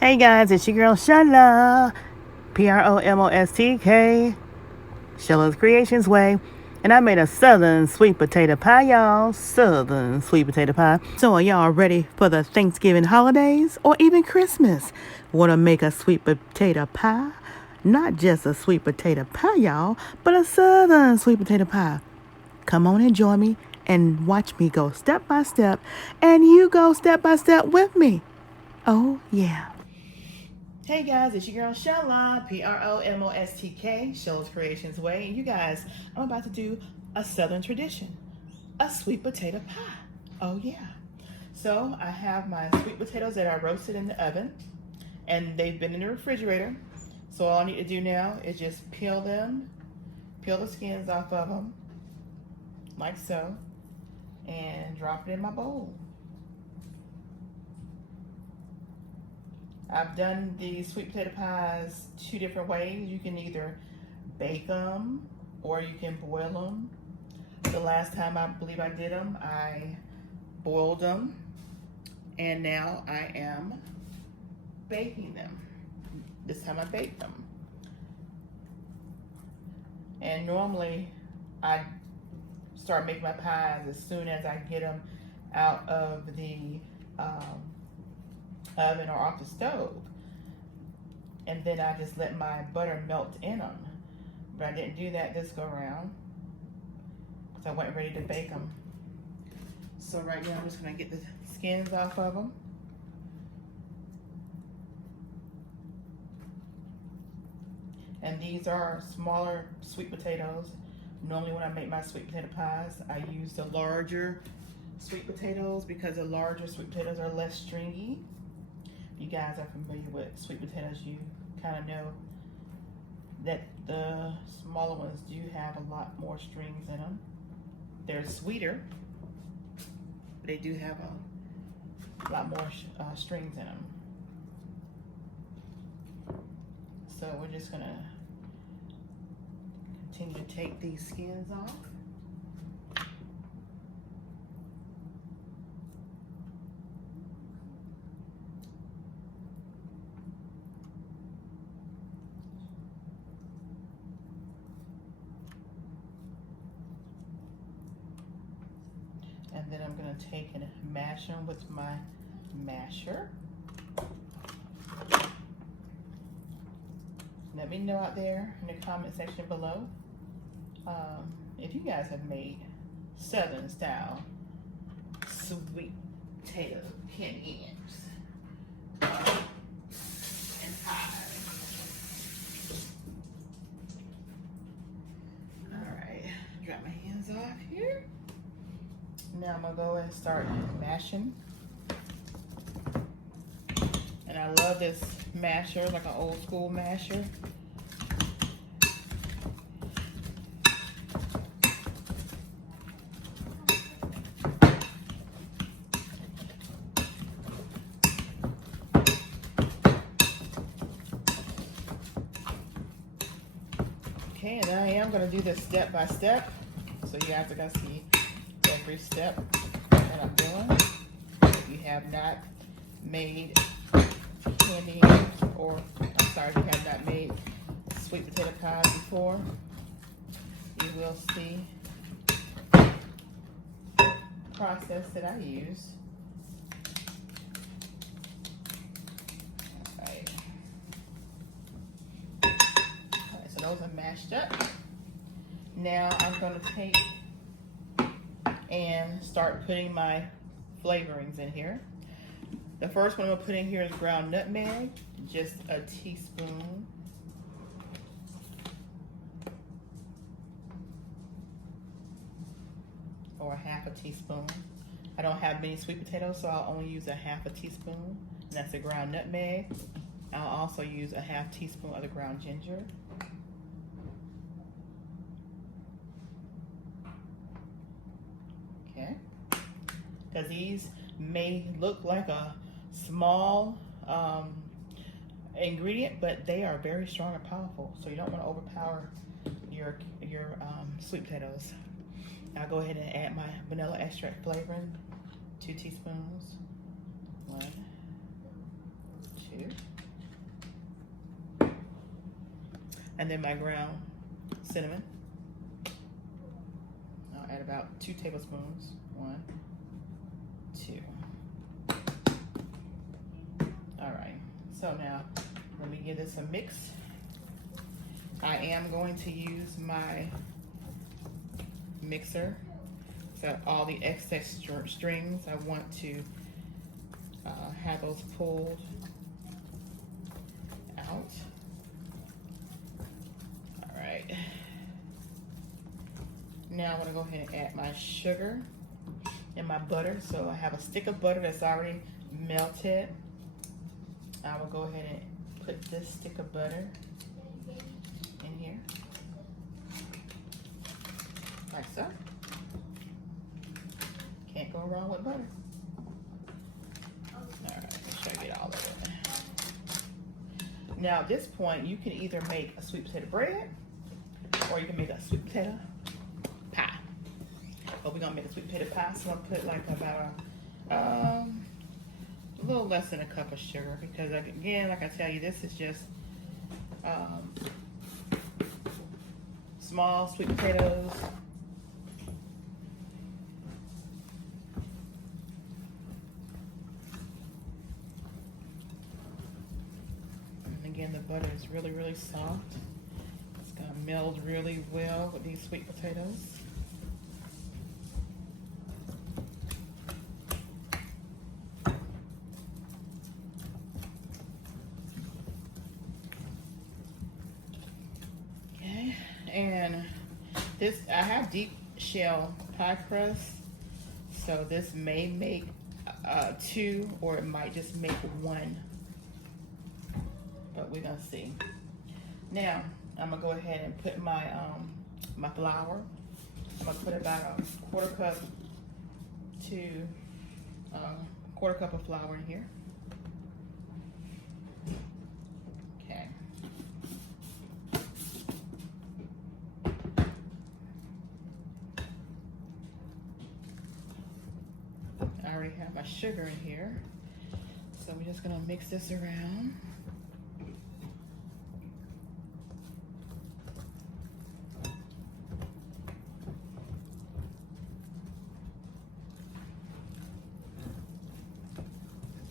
Hey guys, it's your girl Shala, PromoSTK, Shala's Creations Way, and I made a southern sweet potato pie, y'all. Southern sweet potato pie. So are y'all ready for the Thanksgiving holidays or even Christmas? Want to make a sweet potato pie? Not just a sweet potato pie, y'all, but a southern sweet potato pie. Come on and join me and watch me go step by step, and you go step by step with me. Oh, yeah. Hey guys, it's your girl Shala, PromoSTK, Shala's Creations Way. And you guys, I'm about to do a southern tradition, a sweet potato pie. Oh yeah. So I have my sweet potatoes that I roasted in the oven, and they've been in the refrigerator. So all I need to do now is just peel the skins off of them, like so, and drop it in my bowl. I've done these sweet potato pies two different ways. You can either bake them or you can boil them. The last time I believe I did them, I boiled them, and now I am baking them. This time I baked them. And normally I start making my pies as soon as I get them out of the oven or off the stove, and then I just let my butter melt in them. But I didn't do that this go around because I wasn't ready to bake them. So right now I'm just going to get the skins off of them. And these are smaller sweet potatoes. Normally when I make my sweet potato pies, I use the larger sweet potatoes because the larger sweet potatoes are less stringy. You guys are familiar with sweet potatoes, you kind of know that the smaller ones do have a lot more strings in them. They're sweeter, but they do have a lot more strings in them. So we're just gonna continue to take these skins off. And then I'm going to take and mash them with my masher. Let me know out there in the comment section below if you guys have made southern style sweet potato candies and pies. Alright, drop my hands off here. Now I'm gonna go and start mashing. And I love this masher, like an old school masher. Okay, and I am gonna do this step by step, so you guys are gonna see every step that I'm doing. If you have not made candy, or I'm sorry, if you have not made sweet potato pies before, you will see the process that I use. Alright, so those are mashed up. Now I'm going to take and start putting my flavorings in here. The first one I'm gonna put in here is ground nutmeg, just a teaspoon. Or a half a teaspoon. I don't have many sweet potatoes, so I'll only use a half a teaspoon. And that's the ground nutmeg. I'll also use a half teaspoon of the ground ginger. Okay. Because these may look like a small ingredient, but they are very strong and powerful, so you don't want to overpower your sweet potatoes. I'll go ahead and add my vanilla extract flavoring, 2 teaspoons. 1, 2. and then my ground cinnamon. I'll add about 2 tablespoons. 1, 2. All right, so now let me give this a mix. I am going to use my mixer. So all the excess strings, I want to have those pulled out. All right. Now I'm gonna go ahead and add my sugar and my butter. So I have a stick of butter that's already melted. I will go ahead and put this stick of butter in here, like so. Can't go wrong with butter. All right, make sure I get all of it. Now at this point, you can either make a sweet potato bread or you can make a sweet potato pie. But we're gonna make a sweet potato pie, so I'm gonna put like about a little less than a cup of sugar, because again, like I tell you, this is just small sweet potatoes. And again, the butter is really, really soft. It's gonna meld really well with these sweet potatoes. And this, I have deep shell pie crust, so this may make 2, or it might just make 1, but we're gonna see. Now I'm gonna go ahead and put my my flour. I'm gonna put about a quarter cup to quarter cup of flour in here. Okay. I already have my sugar in here, so we're just gonna mix this around.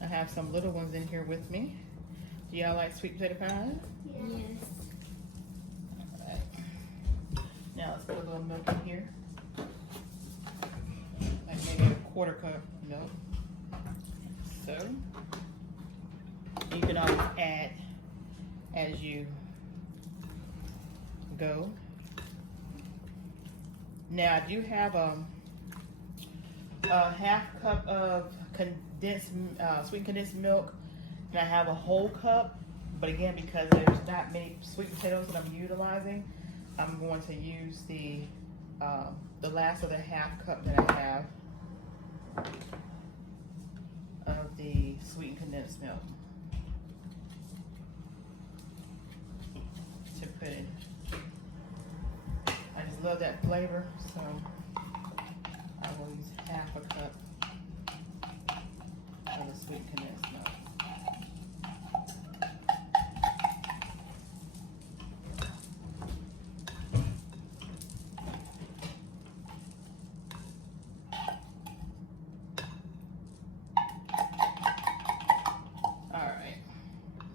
I have some little ones in here with me. Do y'all like sweet potato pie? Yes. All right. Now let's put a little milk in here. Like maybe a quarter cup milk. So you can always add as you go. Now I do have a half cup of condensed sweet condensed milk, and I have a whole cup, but again, because there's not many sweet potatoes that I'm utilizing, I'm going to use the last of the half cup that I have of the sweet condensed milk to put in. I just love that flavor, so I will use half a cup of the sweet condensed milk. Alright,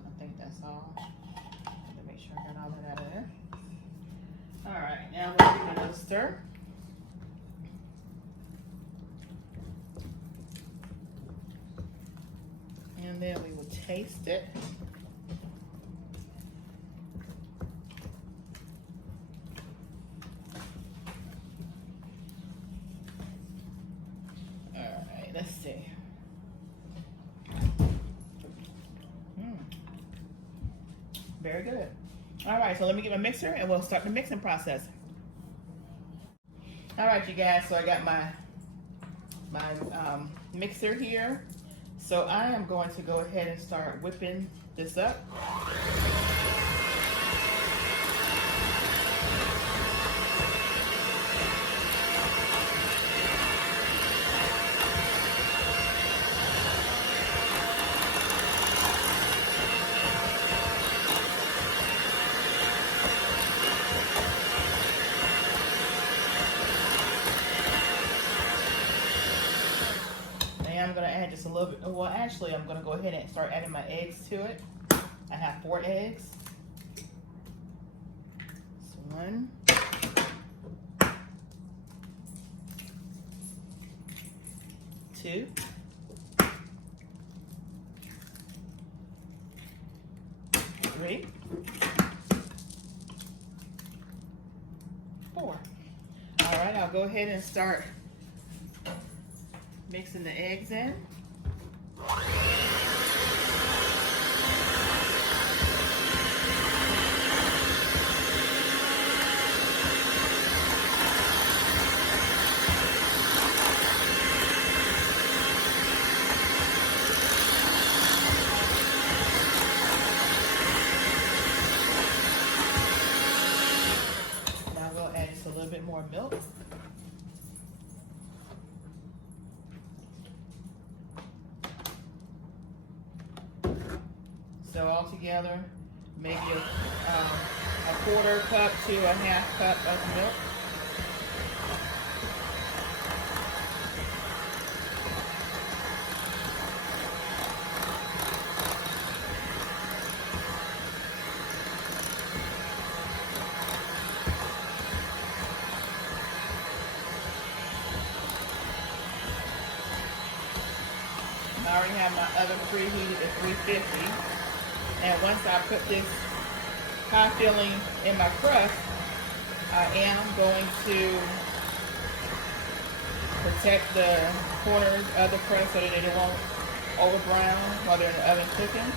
I think that's all. Let me make sure I got all that out of there. Alright, now we'll give it another stir. And then we will taste it. All right, let's see. Very good. All right, so let me get my mixer and we'll start the mixing process. All right, you guys, so I got my mixer here. So I am going to go ahead and start whipping this up. just a little bit, well actually I'm gonna go ahead and start adding my eggs to it. I have 4 eggs. So 1, 2, 3, 4. All right, I'll go ahead and start mixing the eggs in. Now we'll add just a little bit more milk. So altogether, maybe a 1/4 cup to a 1/2 cup of milk. I already have my oven preheated at 350. And once I put this pie filling in my crust, I am going to protect the corners of the crust so that it won't over brown while they're in the oven cooking.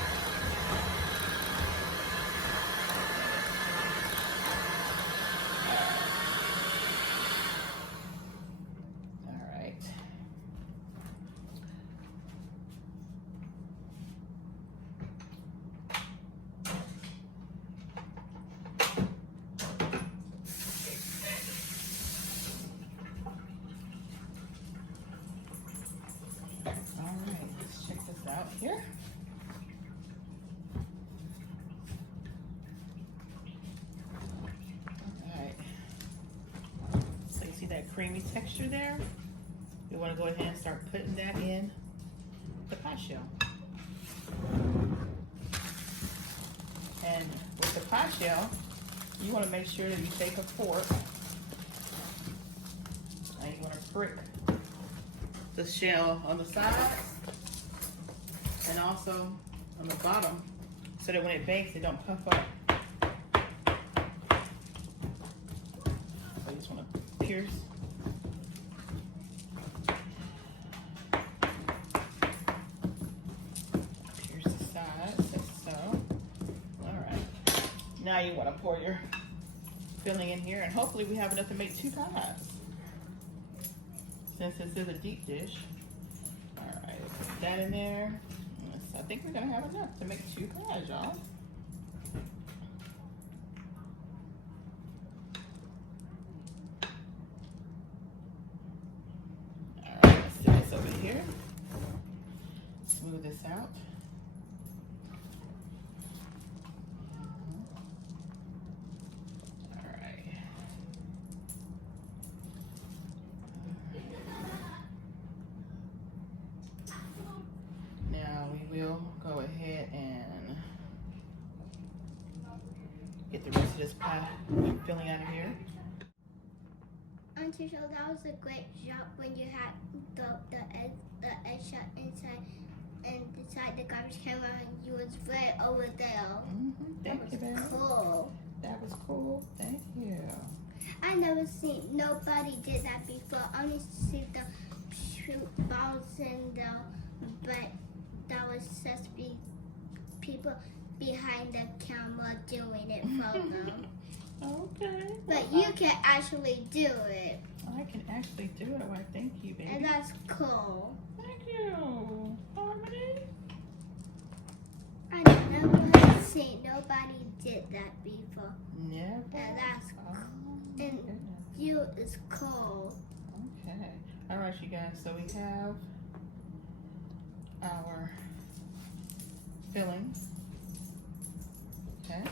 Out here. All right. So you see that creamy texture there? We want to go ahead and start putting that in the pie shell. And with the pie shell, you want to make sure that you take a fork and you want to prick the shell on the sides and also on the bottom, so that when it bakes, it don't puff up. So you just want to pierce. Pierce the sides, like so. All right. Now you want to pour your filling in here, and hopefully we have enough to make 2 pies. Since this is a deep dish. All right, put that in there. I think we're gonna have enough to make 2 pies, y'all. All right, let's set this over here. Smooth this out. All right. Now we will go ahead and get the rest of this pie filling out of here. Auntie, so that was a great job when you had the egg shot inside the garbage can and you was right over there. Thank you, baby. Cool. That was cool. Thank you. I never seen nobody did that before. I only see the shoot bouncing but that was just people behind the camera doing it for them. Okay. But you can actually do it. I can actually do it. Why, thank you, baby. And that's cool. Thank you, Harmony. I never seen nobody did that before. Never. And that's Oh, cool. And you is cool. okay. All right, you guys. So we have our filling. Okay.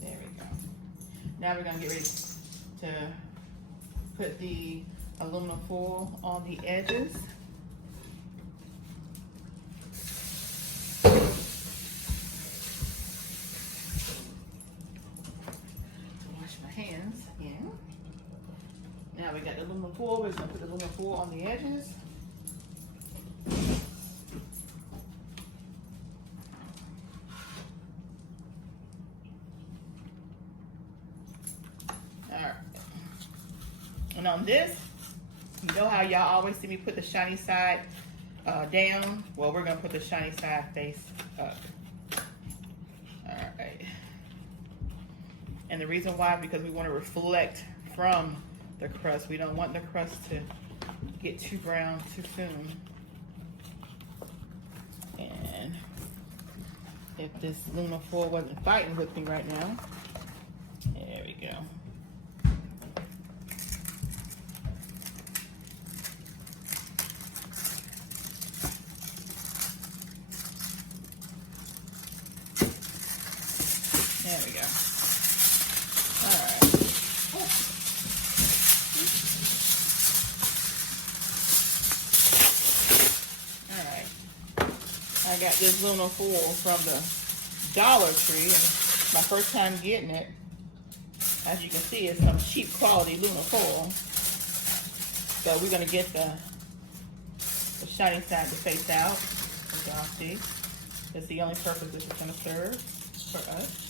There we go. Now we're gonna get ready to put the aluminum foil on the edges. aluminum foil. We're just gonna put the aluminum foil on the edges. Alright. And on this, you know how y'all always see me put the shiny side down? Well, we're gonna put the shiny side face up. Alright. And the reason why, because we want to reflect from the crust. We don't want the crust to get too brown too soon. And if this aluminum foil wasn't fighting with me right now, there we go. There we go. All right. All right. I got this aluminum foil from the Dollar Tree. My first time getting it. As you can see, it's some cheap quality aluminum foil. So we're gonna get the shiny side to face out. As y'all see, that's the only purpose this is gonna serve for us.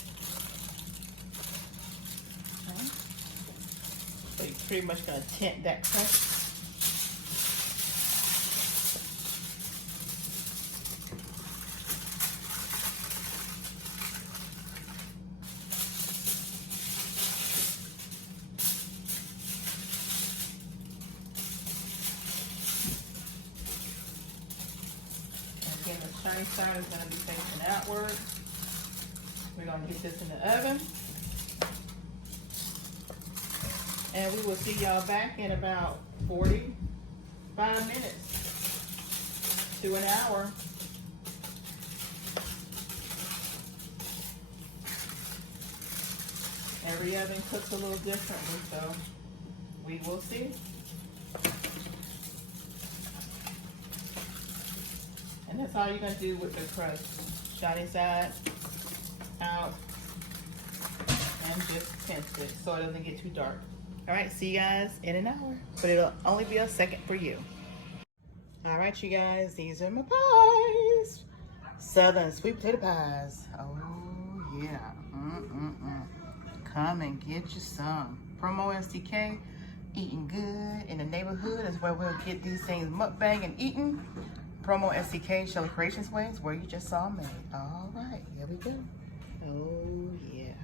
Okay. So you're pretty much gonna tint that crust. Again, the shiny side is going to be facing outward. We're going to get this in the oven. And we will see y'all back in about 45 minutes to an hour. Every oven cooks a little differently, so we will see. And that's all you're going to do with the crust. Shiny side out and just tint it so it doesn't get too dark. All right, see you guys in an hour, but it'll only be a second for you. All right, you guys, these are my pies. Southern sweet potato pies. Oh, yeah. Come and get you some. PromoSTK, eating good in the neighborhood is where we'll get these things mukbang and eating. PromoSTK, Shelley Creations Ways, where you just saw me. All right, here we go. Oh, yeah.